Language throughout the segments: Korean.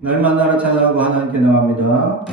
날만 나라 찬양하고 하나님께 나갑니다.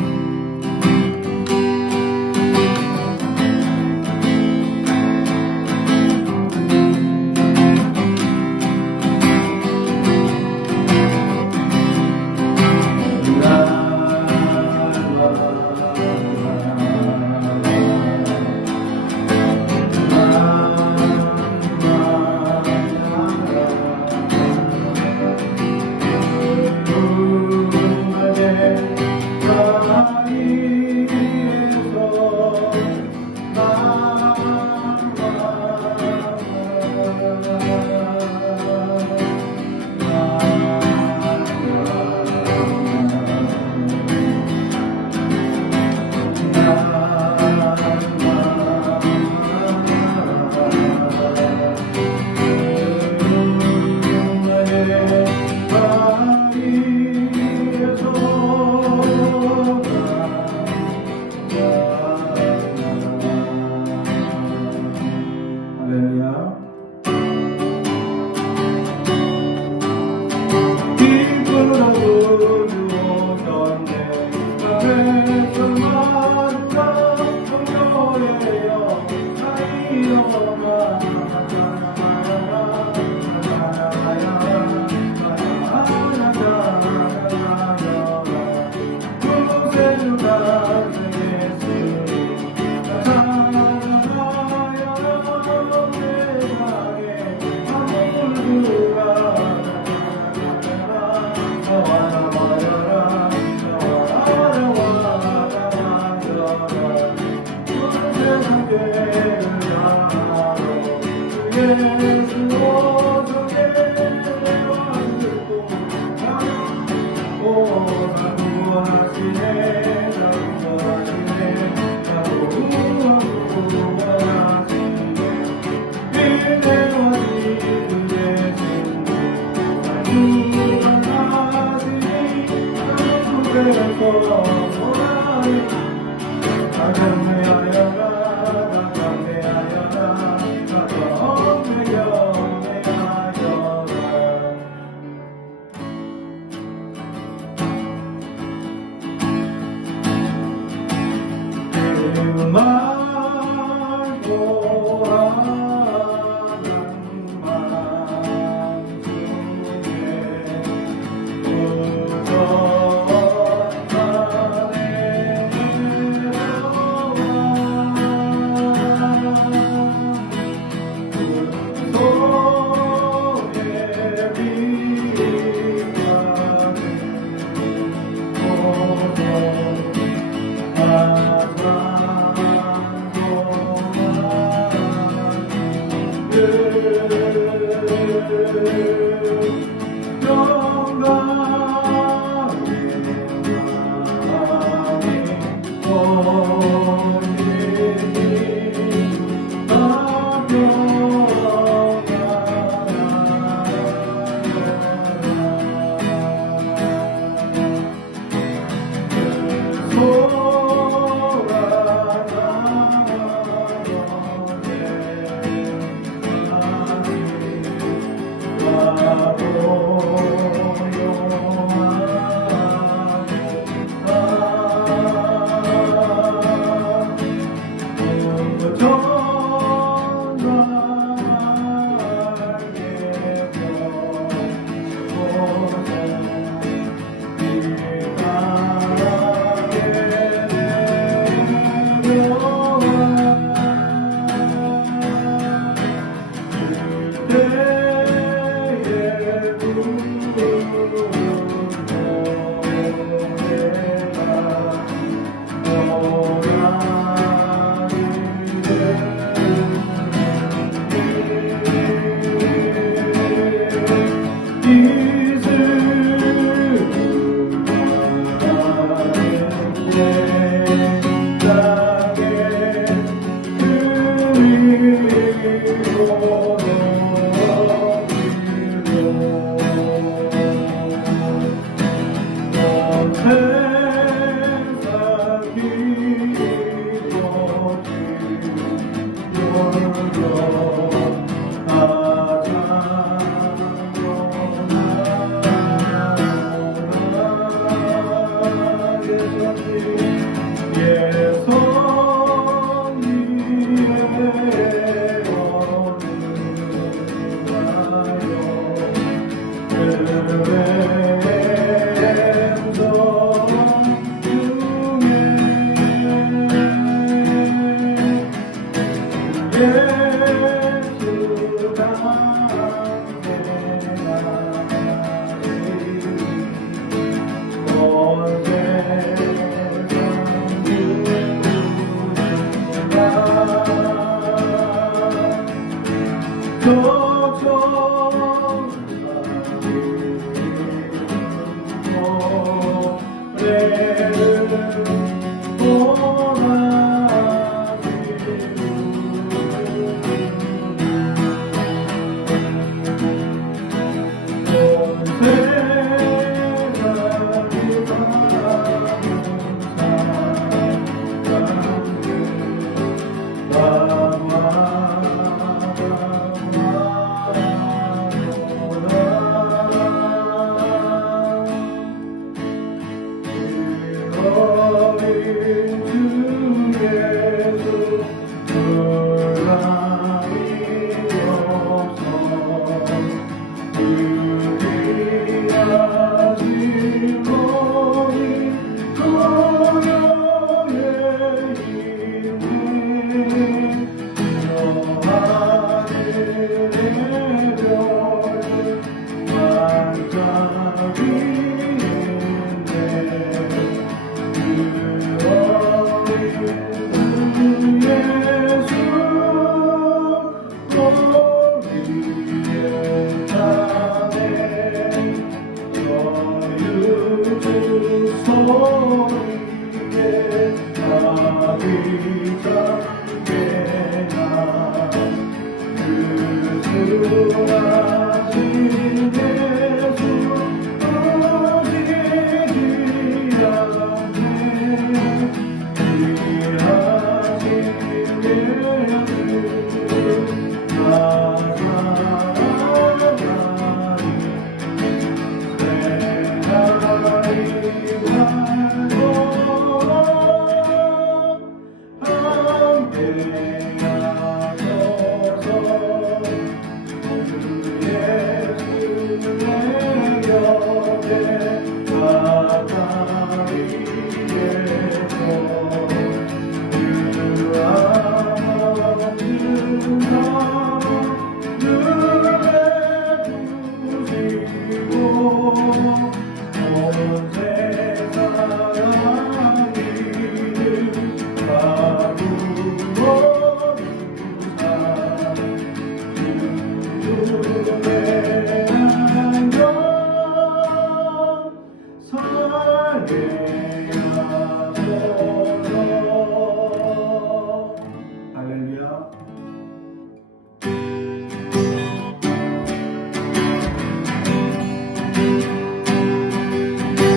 할렐루야.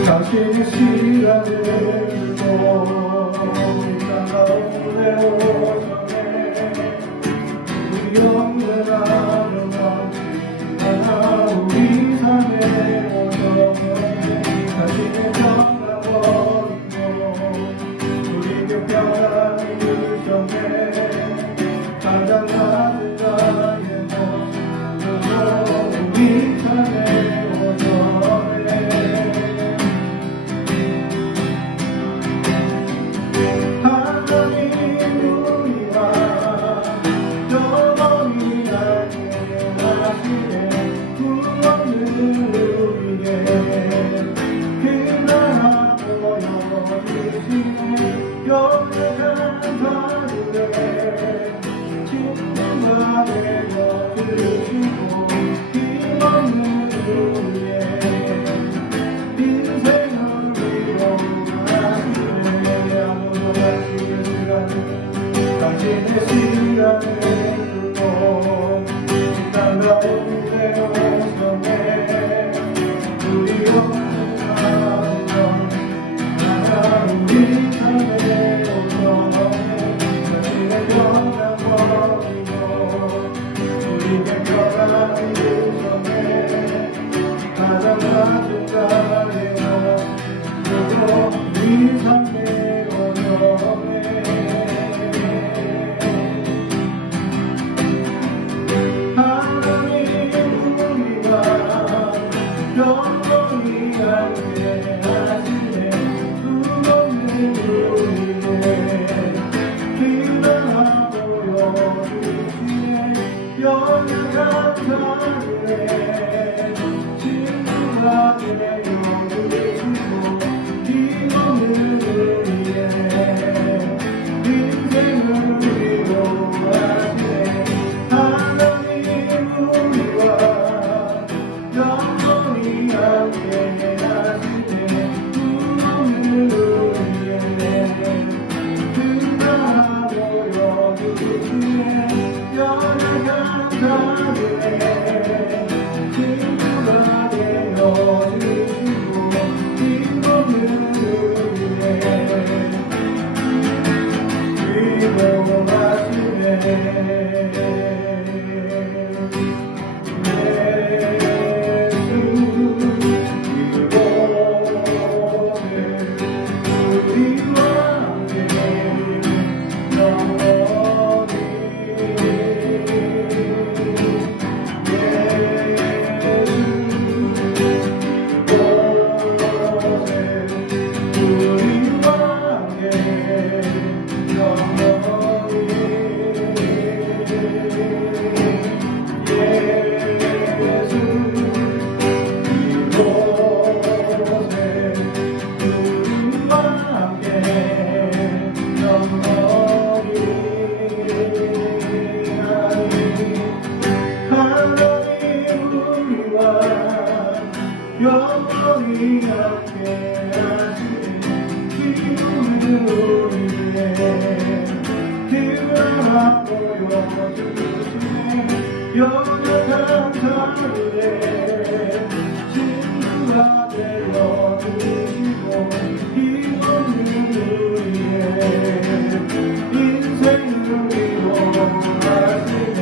당신의 시간을 두고 땅 가운데 오셨네. 우리 영원한 넘치나 우리 삶에 오셨네. 당신의 평강 버리고 우리 평강이 주셨네. 가장 낮은 자의 모습으로 우리 삶에 오셨네. 당신의 시간을 두고 땅 가운데 오셨네. 우리 영원한 우리 삶에 오셨네. 당신의 평강 버리고 우리에게 평강이 주셨네. 가장 낮은 자의 모습으로 우리 삶에 오셨네. 영원한 감사해 친구가 되어 주시고 이모는 위해 인생을 위로하시네 하나님 우리와 영원히 함께 하시네 이모는 위해 끝나고 여기시네 연약한 자들의 친구가 되어주시고 이모는 위해 영원히 함께 하시네 기쁨을 위해 기도하고 여주시네 연약한 자들의 친구가 되어주시고 기쁨을 위해 인생을 위로하시네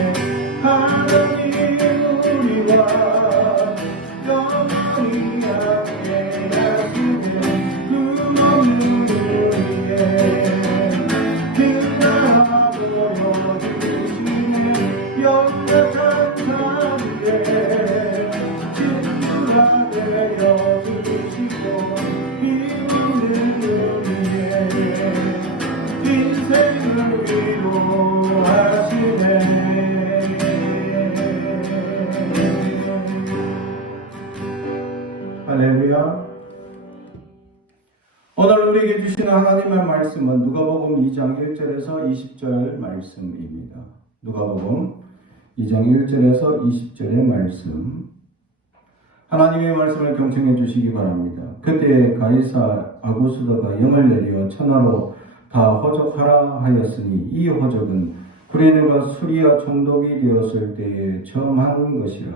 하나님 우리와 영원히 함께 하시네 그분을 위해 빛나고 여주시네 연약한 자들의 친구가 되어주시고 이분을 위해 인생을 위로하시네 할렐루야. 오늘 우리에게 주시는 하나님의 말씀은 누가복음 2장 1절에서 20절 말씀입니다. 누가복음 2장 1절에서 20절의 말씀. 하나님의 말씀을 경청해 주시기 바랍니다. 그때 가이사 아구스도가 영을 내려 천하로 다 호적하라 하였으니 이 호적은 구레네가 수리와 총독이 되었을 때에 처음 한 것이라.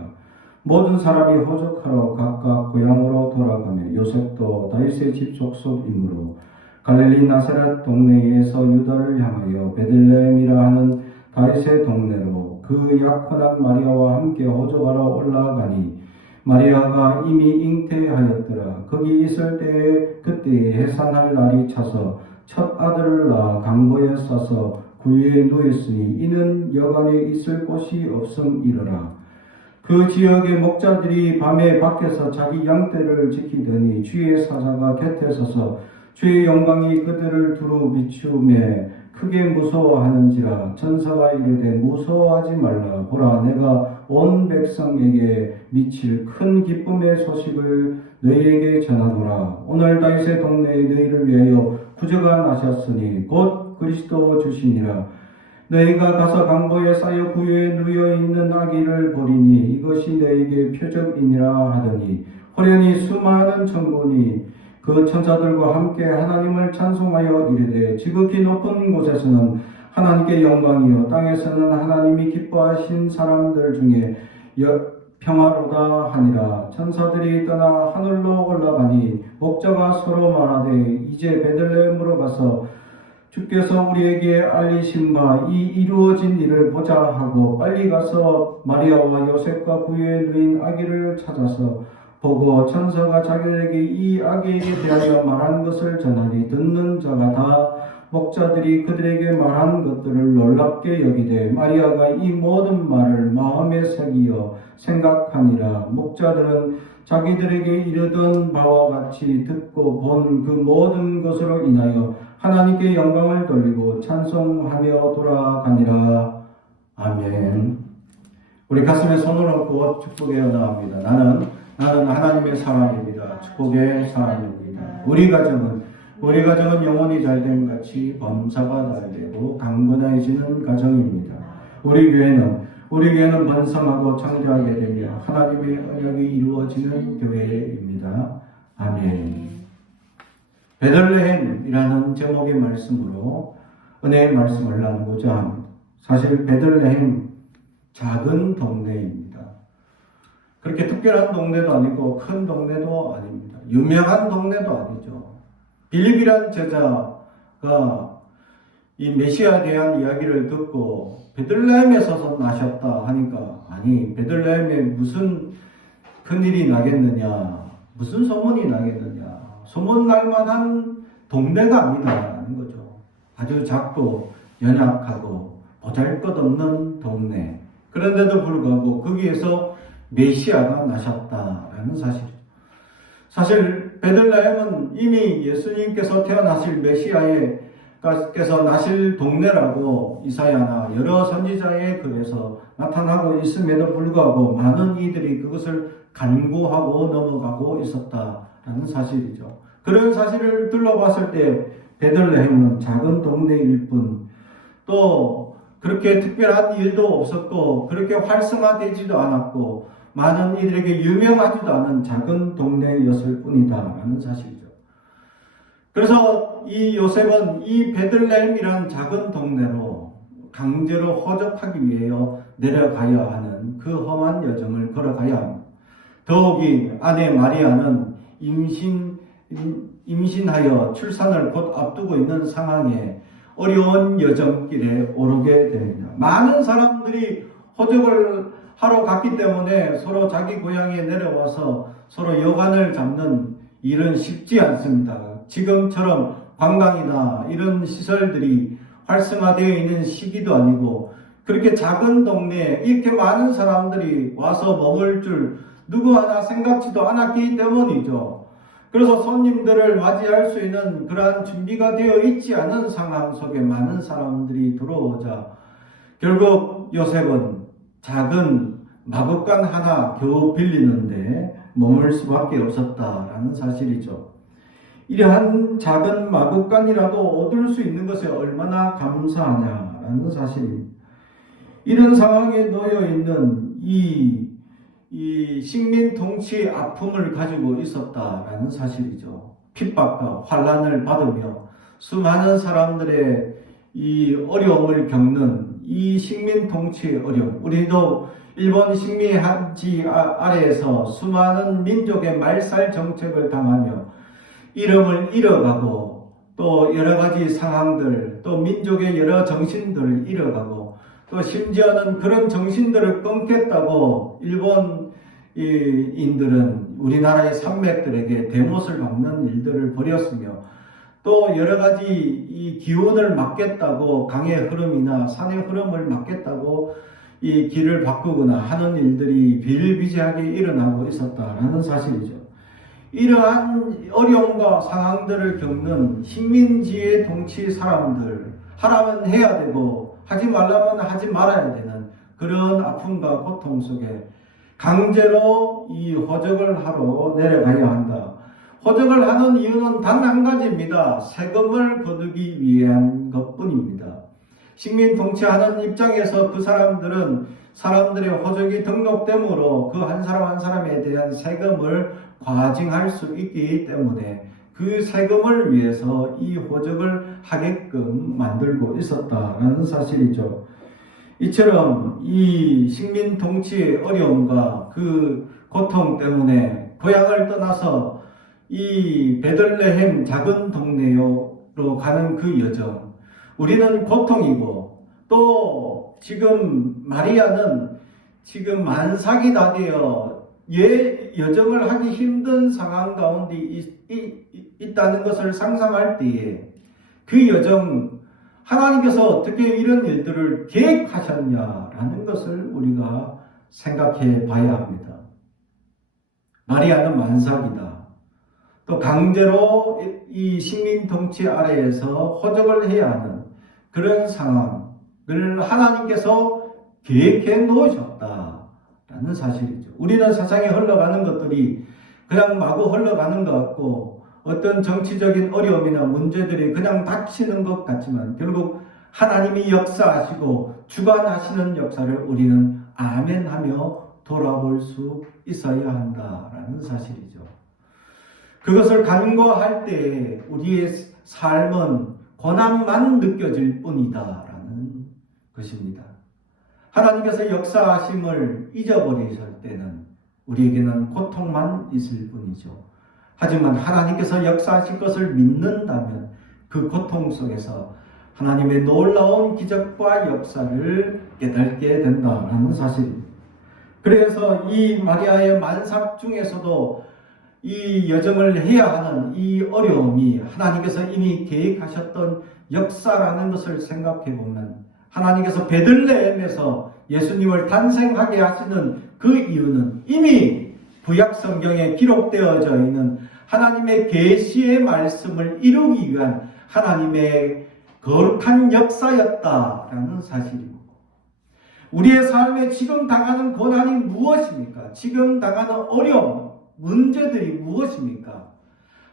모든 사람이 호적하러 각각 고향으로 돌아가며 요셉도 다윗의 집 족속이므로 갈릴리 나사렛 동네에서 유다를 향하여 베들레헴이라 하는 다윗의 동네로 그 약혼한 마리아와 함께 호적하러 올라가니 마리아가 이미 잉태하였더라. 거기 있을 때에 그때에 해산할 날이 차서 첫 아들을 낳아 강보에 싸서 구유에 누였으니 이는 여간에 있을 곳이 없음이러라. 그 지역의 목자들이 밤에 밖에서 자기 양떼를 지키더니 주의 사자가 곁에 서서 주의 영광이 그들을 두루 비추매 크게 무서워하는지라. 천사가 이르되 무서워하지 말라. 보라 내가 온 백성에게 미칠 큰 기쁨의 소식을 너희에게 전하노라. 오늘 다윗의 동네에 너희를 위하여 구주가 나셨으니 곧 그리스도 주시니라. 너희가 가서 강보에 쌓여 구유에 누여 있는 아기를 보리니 이것이 너희에게 표적이니라 하더니 호련히 수많은 천군이 그 천사들과 함께 하나님을 찬송하여 이르되 지극히 높은 곳에서는 하나님께 영광이요 땅에서는 하나님이 기뻐하신 사람들 중에 평화로다 하니라. 천사들이 떠나 하늘로 올라가니 목자가 서로 말하되 이제 베들레헴으로 가서 주께서 우리에게 알리신 바 이 이루어진 일을 보자 하고 빨리 가서 마리아와 요셉과 구유에 누인 아기를 찾아서 보고 천사가 자기에게 이 아기에게 대하여 말한 것을 전하니 듣는 자가 다 목자들이 그들에게 말한 것들을 놀랍게 여기되 마리아가 이 모든 말을 마음에 새기어 생각하니라. 목자들은 자기들에게 이르던 바와 같이 듣고 본 그 모든 것으로 인하여 하나님께 영광을 돌리고 찬송하며 돌아가니라. 아멘. 우리 가슴에 손을 얹고 축복에 나갑니다. 나는 하나님의 사람입니다. 축복의 사람입니다. 우리 가정은 영혼이 잘됨 같이 범사가 잘되고 강건해지는 가정입니다. 우리 교회는 번성하고 창조하게 되며 하나님의 언약이 이루어지는 교회입니다. 아멘. 베들레헴이라는 제목의 말씀으로 은혜의 말씀을 나누고자 합니다. 사실 베들레헴 작은 동네입니다. 그렇게 특별한 동네도 아니고 큰 동네도 아닙니다. 유명한 동네도 아니죠. 빌립이란 제자가 이 메시아에 대한 이야기를 듣고 베들레헴에서 나셨다 하니까 아니 베들레헴에 무슨 큰일이 나겠느냐, 무슨 소문이 나겠느냐, 소문 날 만한 동네가 아니다라는 거죠. 아주 작고 연약하고 보잘것없는 동네. 그런데도 불구하고 거기에서 메시아가 나셨다라는 사실이죠. 사실 베들레헴은 이미 예수님께서 태어나실 메시아께서 나실 동네라고 이사야나 여러 선지자의 글에서 나타나고 있음에도 불구하고 많은 이들이 그것을 간구하고 넘어가고 있었다라는 사실이죠. 그런 사실을 둘러봤을 때 베들레헴은 작은 동네일 뿐 또 그렇게 특별한 일도 없었고 그렇게 활성화되지도 않았고 많은 이들에게 유명하지도 않은 작은 동네였을 뿐이다라는 사실이죠. 그래서 이 요셉은 이 베들레헴이라는 작은 동네로 강제로 호적하기 위하여 내려가야 하는 그 험한 여정을 걸어가야 합니다. 더욱이 아내 마리아는 임신하여 출산을 곧 앞두고 있는 상황에 어려운 여정길에 오르게 됩니다. 많은 사람들이 호적을 하러 갔기 때문에 서로 자기 고향에 내려와서 서로 여관을 잡는 일은 쉽지 않습니다. 지금처럼 관광이나 이런 시설들이 활성화되어 있는 시기도 아니고 그렇게 작은 동네에 이렇게 많은 사람들이 와서 머물 줄 누구 하나 생각지도 않았기 때문이죠. 그래서 손님들을 맞이할 수 있는 그러한 준비가 되어 있지 않은 상황 속에 많은 사람들이 들어오자 결국 요셉은 작은 마구간 하나 겨우 빌리는데 머물 수밖에 없었다라는 사실이죠. 이러한 작은 마구간이라도 얻을 수 있는 것에 얼마나 감사하냐라는 사실입니다. 이런 상황에 놓여 있는 이 식민 통치의 아픔을 가지고 있었다라는 사실이죠. 핍박과 환난을 받으며 수많은 사람들의 이 어려움을 겪는 이 식민 통치의 어려움. 우리도 일본 식민지 아래에서 수많은 민족의 말살 정책을 당하며 이름을 잃어가고 또 여러 가지 상황들 또 민족의 여러 정신들을 잃어가고 또 심지어는 그런 정신들을 끊겠다고 일본인들은 우리나라의 산맥들에게 대못을 박는 일들을 벌였으며 또 여러 가지 이 기온을 막겠다고 강의 흐름이나 산의 흐름을 막겠다고 이 길을 바꾸거나 하는 일들이 비일비재하게 일어나고 있었다라는 사실이죠. 이러한 어려움과 상황들을 겪는 식민지의 통치 사람들 하라면 해야 되고 하지 말라면 하지 말아야 되는 그런 아픔과 고통 속에 강제로 이 호적을 하러 내려가야 한다. 호적을 하는 이유는 단 한 가지입니다. 세금을 거두기 위한 것뿐입니다. 식민 통치하는 입장에서 그 사람들은 사람들의 호적이 등록됨으로 그 한 사람 한 사람에 대한 세금을 과징할 수 있기 때문에 그 세금을 위해서 이 호적을 하게끔 만들고 있었다는 사실이죠. 이처럼 이 식민 통치의 어려움과 그 고통 때문에 고향을 떠나서 이 베들레헴 작은 동네로 가는 그 여정, 우리는 고통이고 또 지금 마리아는 지금 만삭이 다 되어 여정을 하기 힘든 상황 가운데 있다는 것을 상상할 때에 그 여정 하나님께서 어떻게 이런 일들을 계획하셨냐라는 것을 우리가 생각해 봐야 합니다. 마리아는 만삭이다. 또 강제로 이 식민 통치 아래에서 호적을 해야 하는 그런 상황을 하나님께서 계획해 놓으셨다. 라는 사실이죠. 우리는 세상에 흘러가는 것들이 그냥 마구 흘러가는 것 같고 어떤 정치적인 어려움이나 문제들이 그냥 닥치는 것 같지만 결국 하나님이 역사하시고 주관하시는 역사를 우리는 아멘하며 돌아볼 수 있어야 한다라는 사실이죠. 그것을 간과할 때 우리의 삶은 고난만 느껴질 뿐이다라는 것입니다. 하나님께서 역사하심을 잊어버리실 때는 우리에게는 고통만 있을 뿐이죠. 하지만 하나님께서 역사하실 것을 믿는다면 그 고통 속에서 하나님의 놀라운 기적과 역사를 깨닫게 된다는 사실입니다. 그래서 이 마리아의 만삭 중에서도 이 여정을 해야 하는 이 어려움이 하나님께서 이미 계획하셨던 역사라는 것을 생각해 보면 하나님께서 베들레헴에서 예수님을 탄생하게 하시는 그 이유는 이미 구약 성경에 기록되어져 있는 하나님의 계시의 말씀을 이루기 위한 하나님의 거룩한 역사였다라는 사실입니다. 우리의 삶에 지금 당하는 고난이 무엇입니까? 지금 당하는 어려움, 문제들이 무엇입니까?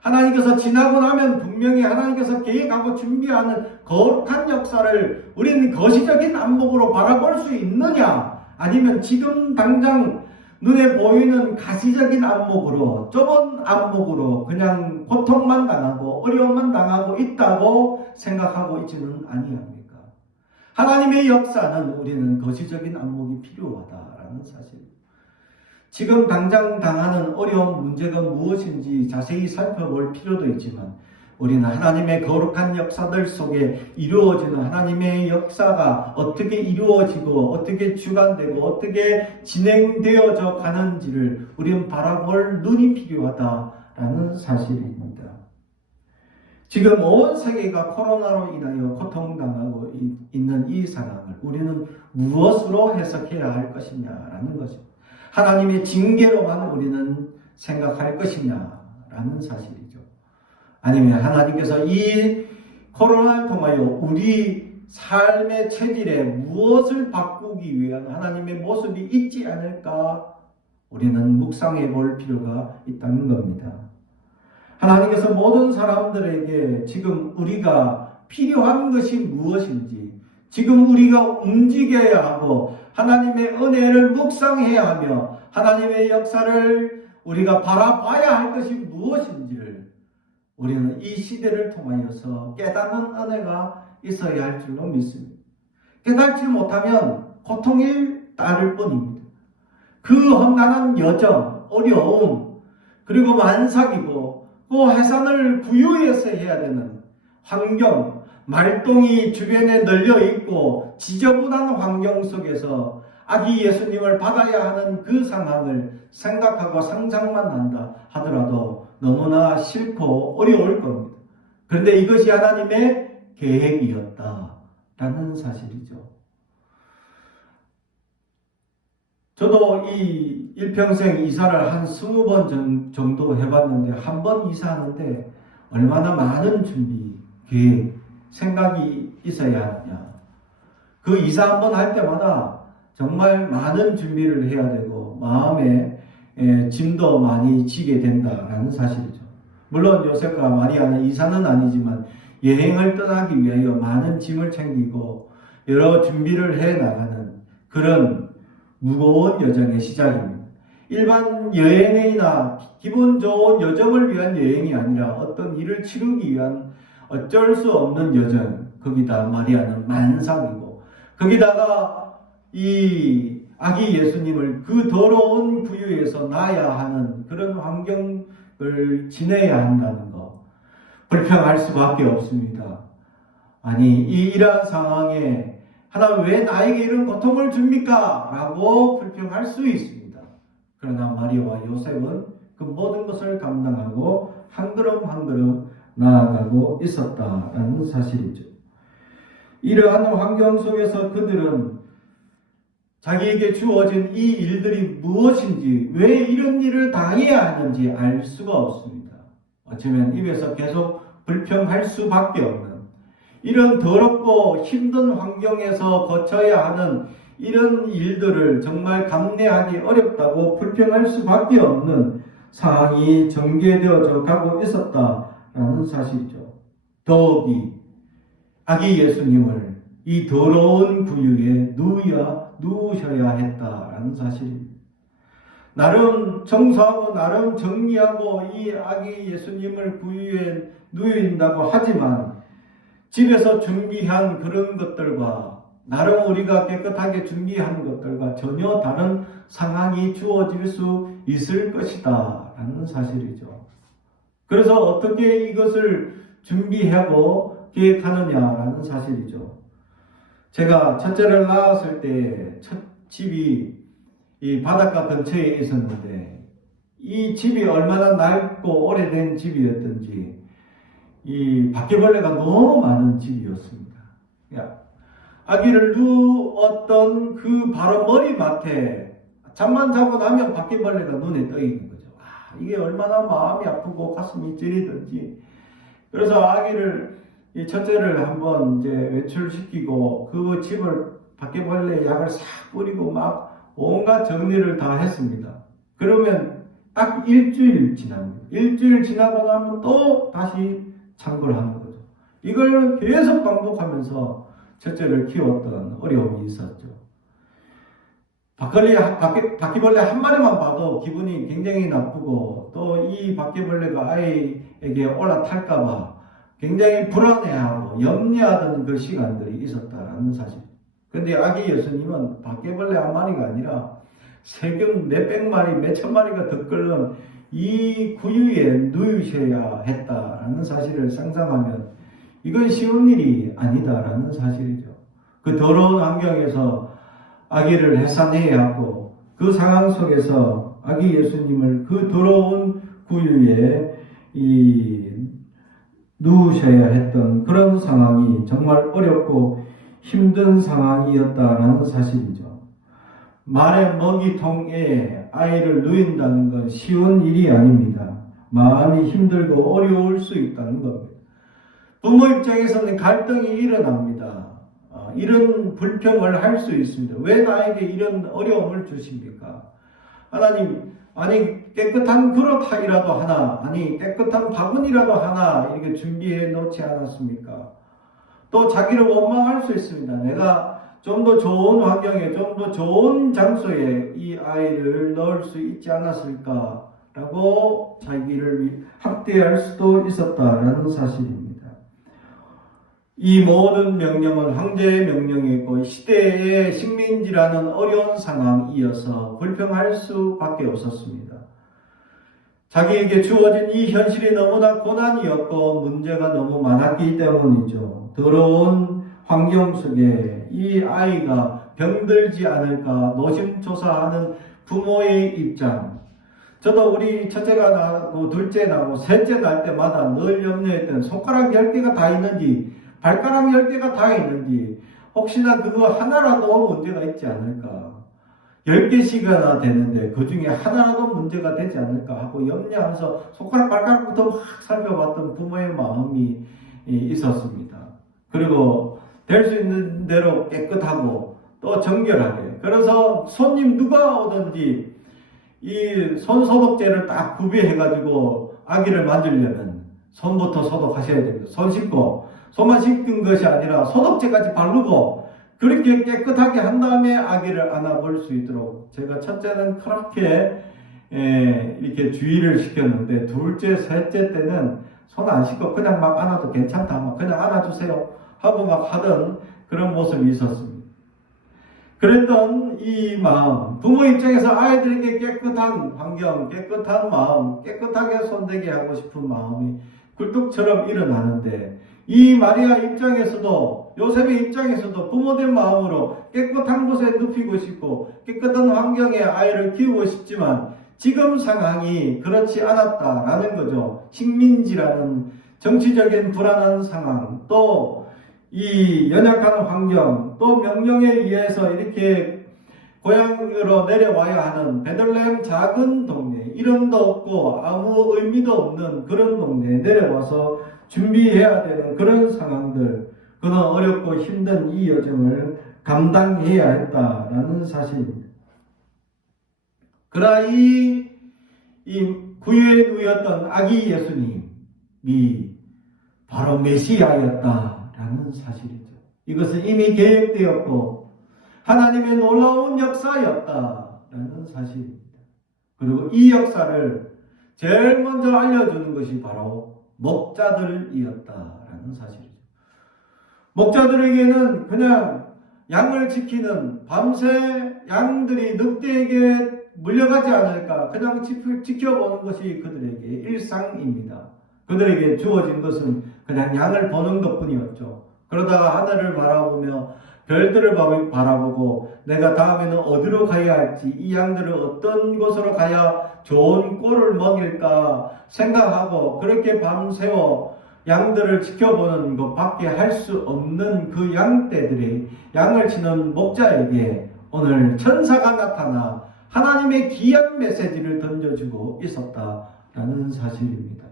하나님께서 지나고 나면 분명히 하나님께서 계획하고 준비하는 거룩한 역사를 우리는 거시적인 안목으로 바라볼 수 있느냐? 아니면 지금 당장 눈에 보이는 가시적인 안목으로, 좁은 안목으로 그냥 고통만 당하고 어려움만 당하고 있다고 생각하고 있지는 아니합니까? 하나님의 역사는 우리는 거시적인 안목이 필요하다라는 사실입니다. 지금 당장 당하는 어려운 문제가 무엇인지 자세히 살펴볼 필요도 있지만 우리는 하나님의 거룩한 역사들 속에 이루어지는 하나님의 역사가 어떻게 이루어지고 어떻게 주관되고 어떻게 진행되어져 가는지를 우리는 바라볼 눈이 필요하다라는 사실입니다. 지금 온 세계가 코로나로 인하여 고통당하고 있는 이 상황을 우리는 무엇으로 해석해야 할 것이냐라는 것입니다. 하나님의 징계로만 우리는 생각할 것이냐라는 사실이죠. 아니면 하나님께서 이 코로나를 통하여 우리 삶의 체질에 무엇을 바꾸기 위한 하나님의 모습이 있지 않을까 우리는 묵상해 볼 필요가 있다는 겁니다. 하나님께서 모든 사람들에게 지금 우리가 필요한 것이 무엇인지 지금 우리가 움직여야 하고 하나님의 은혜를 묵상해야 하며 하나님의 역사를 우리가 바라봐야 할 것이 무엇인지를 우리는 이 시대를 통하여서 깨닫는 은혜가 있어야 할 줄로 믿습니다. 깨닫지 못하면 고통이 따를 뿐입니다. 그 험난한 여정, 어려움, 그리고 만삭이고 그 해산을 구유해서 해야 되는 환경, 말똥이 주변에 널려 있고 지저분한 환경 속에서 아기 예수님을 받아야 하는 그 상황을 생각하고 상상만 한다 하더라도 너무나 싫고 어려울 겁니다. 그런데 이것이 하나님의 계획이었다라는 사실이죠. 저도 이 일평생 이사를 한 20번 정도 해봤는데 한 번 이사하는데 얼마나 많은 준비, 계획, 생각이 있어야 하느냐. 그 이사 한 번 할 때마다 정말 많은 준비를 해야 되고 마음에 짐도 많이 지게 된다라는 사실이죠. 물론 요셉과 마리아는 이사는 아니지만 여행을 떠나기 위하여 많은 짐을 챙기고 여러 준비를 해 나가는 그런 무거운 여정의 시작입니다. 일반 여행이나 기분 좋은 여정을 위한 여행이 아니라 어떤 일을 치르기 위한 어쩔 수 없는 여정. 거기다 마리아는 만삭이고 거기다가 이 아기 예수님을 그 더러운 구유에서 낳아야 하는 그런 환경을 지내야 한다는 것. 불평할 수밖에 없습니다. 아니 이러한 상황에 하나님 왜 나에게 이런 고통을 줍니까? 라고 불평할 수 있습니다. 그러나 마리아와 요셉은 그 모든 것을 감당하고 한 걸음 한 걸음 나아가고 있었다라는 사실이죠. 이러한 환경 속에서 그들은 자기에게 주어진 이 일들이 무엇인지 왜 이런 일을 당해야 하는지 알 수가 없습니다. 어쩌면 입에서 계속 불평할 수밖에 없는 이런 더럽고 힘든 환경에서 거쳐야 하는 이런 일들을 정말 감내하기 어렵다고 불평할 수밖에 없는 상황이 전개되어져 가고 있었다라는 사실이죠. 더욱이 아기 예수님을 이 더러운 구유에 누우셔야 했다라는 사실입니다. 나름 청소하고 나름 정리하고 이 아기 예수님을 구유에 누인다고 하지만 집에서 준비한 그런 것들과 나름 우리가 깨끗하게 준비한 것들과 전혀 다른 상황이 주어질 수 있을 것이다 라는 사실이죠. 그래서 어떻게 이것을 준비하고 계획하느냐라는 사실이죠. 제가 첫째를 낳았을 때 첫 집이 이 바닷가 근처에 있었는데 이 집이 얼마나 낡고 오래된 집이었던지 이 바퀴벌레가 너무 많은 집이었습니다. 아기를 누웠던 그 바로 머리맡에 잠만 자고 나면 바퀴벌레가 눈에 떠 있는 거죠. 이게 얼마나 마음이 아프고 가슴이 찌리든지. 그래서 아기를 이 첫째를 한번 이제 외출시키고 그 집을 바퀴벌레 약을 싹 뿌리고 막 온갖 정리를 다 했습니다. 그러면 딱 일주일 지납니다. 일주일 지나고 나면 또 다시 창궐 하는 거죠. 이걸 계속 반복하면서 첫째를 키웠던 어려움이 있었죠. 바퀴벌레 한 마리만 봐도 기분이 굉장히 나쁘고 또 이 바퀴벌레가 아이에게 올라탈까봐 굉장히 불안해하고 염려하던 그 시간들이 있었다라는 사실. 근데 아기 예수님은 바퀴벌레 한 마리가 아니라 세금 몇백 마리, 몇천 마리가 더 끓는 이 구유에 누우셔야 했다라는 사실을 상상하면 이건 쉬운 일이 아니다라는 사실이죠. 그 더러운 환경에서 아기를 해산해야 하고 그 상황 속에서 아기 예수님을 그 더러운 구유에 누우셔야 했던 그런 상황이 정말 어렵고 힘든 상황이었다라는 사실이죠. 말의 먹이통에 아이를 누인다는 건 쉬운 일이 아닙니다. 마음이 힘들고 어려울 수 있다는 겁니다. 부모 입장에서는 갈등이 일어납니다. 이런 불평을 할 수 있습니다. 왜 나에게 이런 어려움을 주십니까? 하나님, 아니 깨끗한 그릇이라도 하나, 아니 깨끗한 바구니라도 하나 이렇게 준비해 놓지 않았습니까? 또 자기를 원망할 수 있습니다. 내가 좀 더 좋은 환경에, 좀 더 좋은 장소에 이 아이를 넣을 수 있지 않았을까라고 자기를 학대할 수도 있었다라는 사실입니다. 이 모든 명령은 황제의 명령이고 시대의 식민지라는 어려운 상황이어서 불평할 수밖에 없었습니다. 자기에게 주어진 이 현실이 너무나 고난이었고 문제가 너무 많았기 때문이죠. 더러운 환경 속에 이 아이가 병들지 않을까 노심초사하는 부모의 입장. 저도 우리 첫째가 나고 둘째 나고 셋째 날 때마다 늘 염려했던 손가락 10개가 다 있는지 발가락 10개가 다 있는지 혹시나 그거 하나라도 문제가 있지 않을까. 10개씩이나 되는데 그 중에 하나라도 문제가 되지 않을까 하고 염려하면서 손가락 발가락부터 막 살펴봤던 부모의 마음이 있었습니다. 그리고 될 수 있는 대로 깨끗하고 또 정결하게. 그래서 손님 누가 오든지 이 손소독제를 딱 구비해가지고 아기를 만지려면 손부터 소독하셔야 됩니다. 손 씻고 손만 씻은 것이 아니라 소독제까지 바르고 그렇게 깨끗하게 한 다음에 아기를 안아볼 수 있도록 제가 첫째는 그렇게 이렇게 주의를 시켰는데 둘째, 셋째 때는 손 안 씻고 그냥 막 안아도 괜찮다, 막 그냥 안아주세요 하고 막 하던 그런 모습이 있었습니다. 그랬던 이 마음, 부모 입장에서 아이들에게 깨끗한 환경, 깨끗한 마음, 깨끗하게 손대게 하고 싶은 마음이 굴뚝처럼 일어나는데 이 마리아 입장에서도 요셉의 입장에서도 부모된 마음으로 깨끗한 곳에 눕히고 싶고 깨끗한 환경에 아이를 키우고 싶지만 지금 상황이 그렇지 않았다라는 거죠. 식민지라는 정치적인 불안한 상황, 또 이 연약한 환경, 또 명령에 의해서 이렇게 고향으로 내려와야 하는 베들레헴 작은 동네, 이름도 없고 아무 의미도 없는 그런 동네에 내려와서 준비해야 되는 그런 상황들, 그런 어렵고 힘든 이 여정을 감당해야 했다라는 사실입니다. 그러나 이 구유에 누였던 아기 예수님이 바로 메시아였다라는 사실이죠. 이것은 이미 계획되었고 하나님의 놀라운 역사였다라는 사실입니다. 그리고 이 역사를 제일 먼저 알려주는 것이 바로 목자들이었다라는 사실이죠. 목자들에게는 그냥 양을 지키는 밤새 양들이 늑대에게 물려가지 않을까 그냥 지켜보는 것이 그들에게 일상입니다. 그들에게 주어진 것은 그냥 양을 보는 것뿐이었죠. 그러다가 하늘을 바라보며 별들을 바라보고 내가 다음에는 어디로 가야 할지, 이 양들을 어떤 곳으로 가야 좋은 꼴을 먹일까 생각하고 그렇게 밤새워 양들을 지켜보는 것밖에 할 수 없는 그 양떼들이 양을 치는 목자에게 오늘 천사가 나타나 하나님의 귀한 메시지를 던져주고 있었다라는 사실입니다.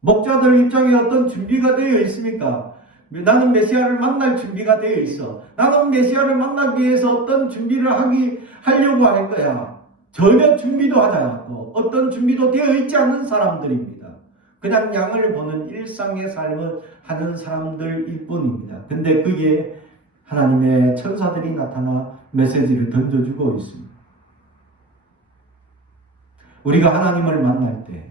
목자들 입장에 어떤 준비가 되어 있습니까? 나는 메시아를 만날 준비가 되어 있어. 나는 메시아를 만나기 위해서 어떤 준비를 하려고 할 거야. 전혀 준비도 하지 않고 어떤 준비도 되어 있지 않은 사람들입니다. 그냥 양을 보는 일상의 삶을 하는 사람들일 뿐입니다. 근데 그게 하나님의 천사들이 나타나 메시지를 던져주고 있습니다. 우리가 하나님을 만날 때,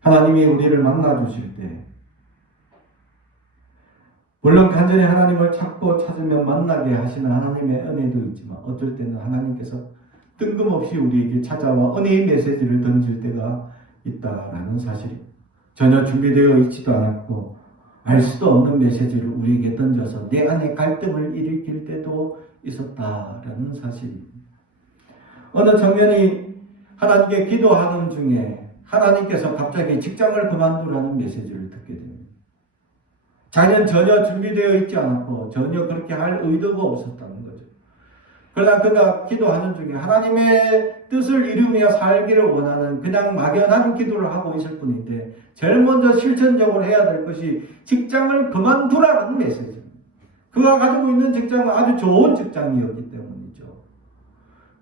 하나님이 우리를 만나주실 때, 물론 간절히 하나님을 찾으면 만나게 하시는 하나님의 은혜도 있지만 어쩔 때는 하나님께서 뜬금없이 우리에게 찾아와 은혜의 메시지를 던질 때가 있다라는 사실입니다. 전혀 준비되어 있지도 않았고 알 수도 없는 메시지를 우리에게 던져서 내 안에 갈등을 일으킬 때도 있었다라는 사실입니다. 어느 청년이 하나님께 기도하는 중에 하나님께서 갑자기 직장을 그만두라는 메시지를 듣게 됩니다. 자기는 전혀 준비되어 있지 않았고 전혀 그렇게 할 의도가 없었다는 거죠. 그러나 그가 기도하는 중에 하나님의 뜻을 이루며 살기를 원하는 그냥 막연한 기도를 하고 있을 뿐인데 제일 먼저 실천적으로 해야 될 것이 직장을 그만두라는 메시지입니다. 그가 가지고 있는 직장은 아주 좋은 직장이었기 때문이죠.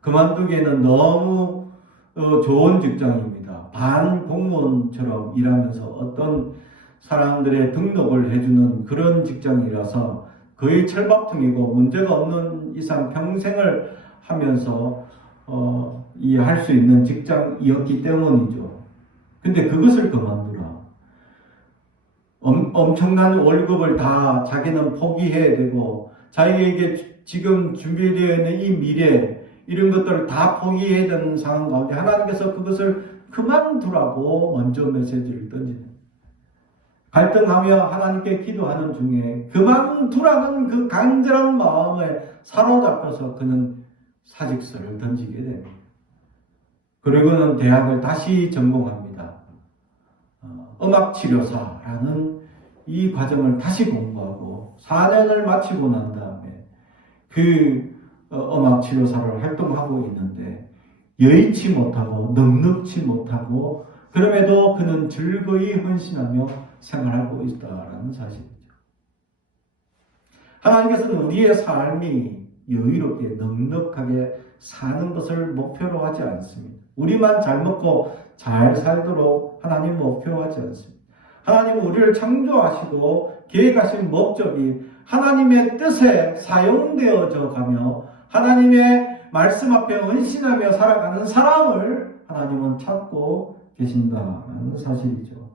그만두기에는 너무 좋은 직장입니다. 반공무원처럼 일하면서 어떤 사람들의 등록을 해주는 그런 직장이라서 거의 철밥통이고 문제가 없는 이상 평생을 하면서 할 수 있는 직장이었기 때문이죠. 근데 그것을 그만두라. 엄청난 월급을 다 자기는 포기해야 되고 자기에게 지금 준비되어 있는 이 미래 이런 것들을 다 포기해야 되는 상황 가운데 하나님께서 그것을 그만두라고 먼저 메시지를 던지는 갈등하며 하나님께 기도하는 중에 그만두라는 그 간절한 마음에 사로잡혀서 그는 사직서를 던지게 됩니다. 그리고는 대학을 다시 전공합니다. 음악치료사라는 이 과정을 다시 공부하고 4년을 마치고 난 다음에 그 음악치료사를 활동하고 있는데 여의치 못하고 넉넉지 못하고 그럼에도 그는 즐거이 헌신하며 생활하고 있다라는 사실이죠. 하나님께서는 우리의 삶이 여유롭게 넉넉하게 사는 것을 목표로 하지 않습니다. 우리만 잘 먹고 잘 살도록 하나님 목표로 하지 않습니다. 하나님은 우리를 창조하시고 계획하신 목적이 하나님의 뜻에 사용되어져 가며 하나님의 말씀 앞에 헌신하며 살아가는 사람을 하나님은 찾고 계신다는 사실이죠.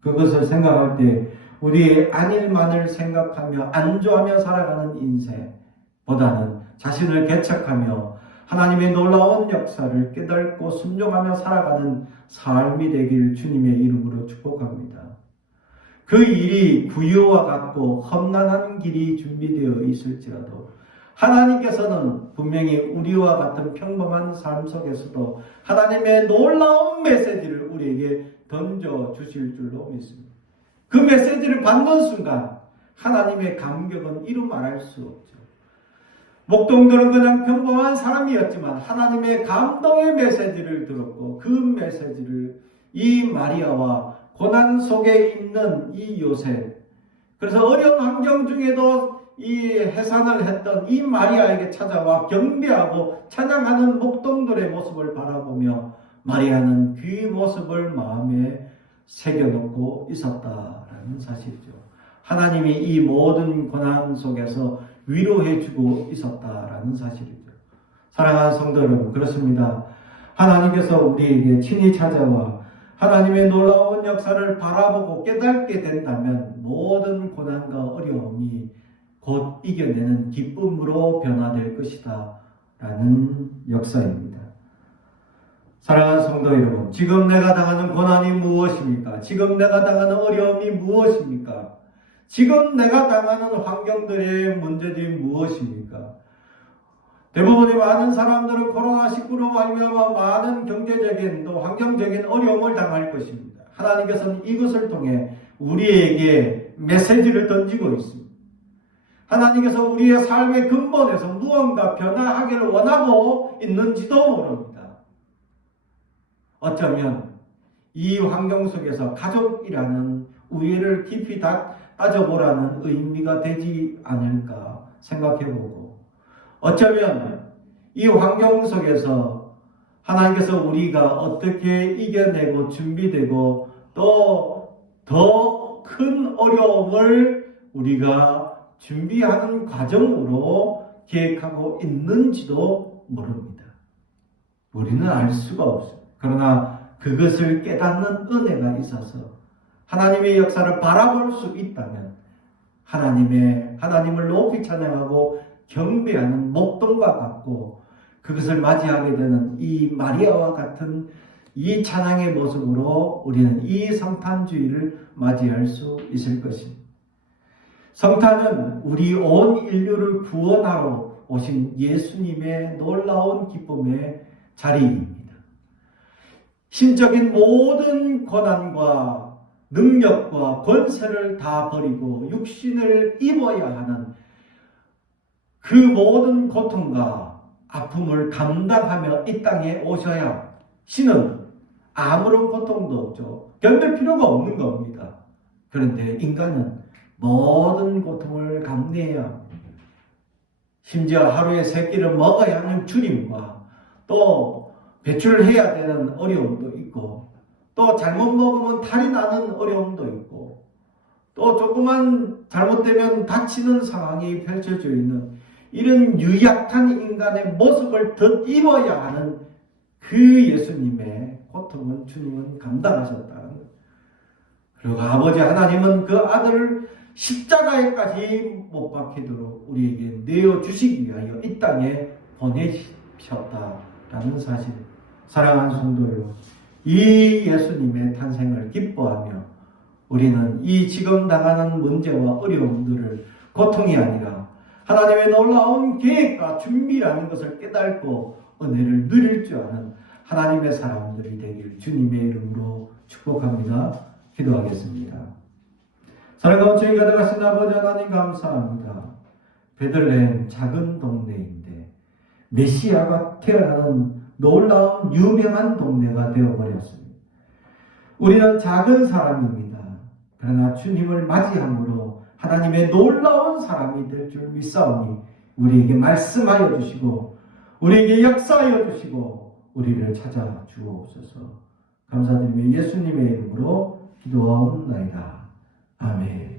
그것을 생각할 때 우리의 안일만을 생각하며 안주하며 살아가는 인생보다는 자신을 개척하며 하나님의 놀라운 역사를 깨닫고 순종하며 살아가는 삶이 되길 주님의 이름으로 축복합니다. 그 일이 구유와 같고 험난한 길이 준비되어 있을지라도 하나님께서는 분명히 우리와 같은 평범한 삶 속에서도 하나님의 놀라운 메시지를 우리에게 던져주실 줄로 믿습니다. 그 메시지를 받는 순간 하나님의 감격은 이루 말할 수 없죠. 목동들은 그냥 평범한 사람이었지만 하나님의 감동의 메시지를 들었고 그 메시지를 이 마리아와 고난 속에 있는 이 요셉, 그래서 어려운 환경 중에도 이 해산을 했던 이 마리아에게 찾아와 경배하고 찬양하는 목동들의 모습을 바라보며 마리아는 그 모습을 마음에 새겨놓고 있었다라는 사실이죠. 하나님이 이 모든 고난 속에서 위로해주고 있었다라는 사실이죠. 사랑하는 성도 여러분, 그렇습니다. 하나님께서 우리에게 친히 찾아와 하나님의 놀라운 역사를 바라보고 깨닫게 된다면 모든 고난과 어려움이 곧 이겨내는 기쁨으로 변화될 것이다 라는 역사입니다. 사랑하는 성도 여러분, 지금 내가 당하는 고난이 무엇입니까? 지금 내가 당하는 어려움이 무엇입니까? 지금 내가 당하는 환경들의 문제들이 무엇입니까? 대부분의 많은 사람들은 코로나19로 말미암아 많은 경제적인 또 환경적인 어려움을 당할 것입니다. 하나님께서는 이것을 통해 우리에게 메시지를 던지고 있습니다. 하나님께서 우리의 삶의 근본에서 무언가 변화하기를 원하고 있는지도 모릅니다. 어쩌면 이 환경 속에서 가족이라는 우애를 깊이 따져보라는 의미가 되지 않을까 생각해보고, 어쩌면 이 환경 속에서 하나님께서 우리가 어떻게 이겨내고 준비되고 또 더 큰 어려움을 우리가 준비하는 과정으로 계획하고 있는지도 모릅니다. 우리는 알 수가 없어요. 그러나 그것을 깨닫는 은혜가 있어서 하나님의 역사를 바라볼 수 있다면 하나님을 높이 찬양하고 경배하는 목동과 같고, 그것을 맞이하게 되는 이 마리아와 같은 이 찬양의 모습으로 우리는 이 성탄주의를 맞이할 수 있을 것입니다. 성탄은 우리 온 인류를 구원하러 오신 예수님의 놀라운 기쁨의 자리입니다. 신적인 모든 고난과 능력과 권세를 다 버리고 육신을 입어야 하는 그 모든 고통과 아픔을 감당하며 이 땅에 오셔야 신은 아무런 고통도 없죠. 견딜 필요가 없는 겁니다. 그런데 인간은 모든 고통을 감내해야 합니다. 심지어 하루에 3끼를 먹어야 하는 주님과 또 배출해야 되는 어려움도 있고, 또 잘못 먹으면 탈이 나는 어려움도 있고, 또 조금만 잘못되면 다치는 상황이 펼쳐져 있는 이런 유약한 인간의 모습을 덧입어야 하는 그 예수님의 고통은 주님은 감당하셨다는 것. 그리고 아버지 하나님은 그 아들을 십자가에까지 못 박히도록 우리에게 내어주시기 위하여 이 땅에 보내셨다라는 사실. 사랑하는 성도 여러분, 이 예수님의 탄생을 기뻐하며 우리는 이 지금 당하는 문제와 어려움들을 고통이 아니라 하나님의 놀라운 계획과 준비라는 것을 깨닫고 은혜를 누릴 줄 아는 하나님의 사람들이 되길 주님의 이름으로 축복합니다. 기도하겠습니다. 사랑하고 주의 가득하신 아버지 하나님 감사합니다. 베들레헴 작은 동네인데 메시아가 태어나는 놀라운 유명한 동네가 되어버렸습니다. 우리는 작은 사람입니다. 그러나 주님을 맞이함으로 하나님의 놀라운 사람이 될 줄 믿사오니 우리에게 말씀하여 주시고 우리에게 역사하여 주시고 우리를 찾아 주옵소서. 감사드리며 예수님의 이름으로 기도하옵나이다. 아멘.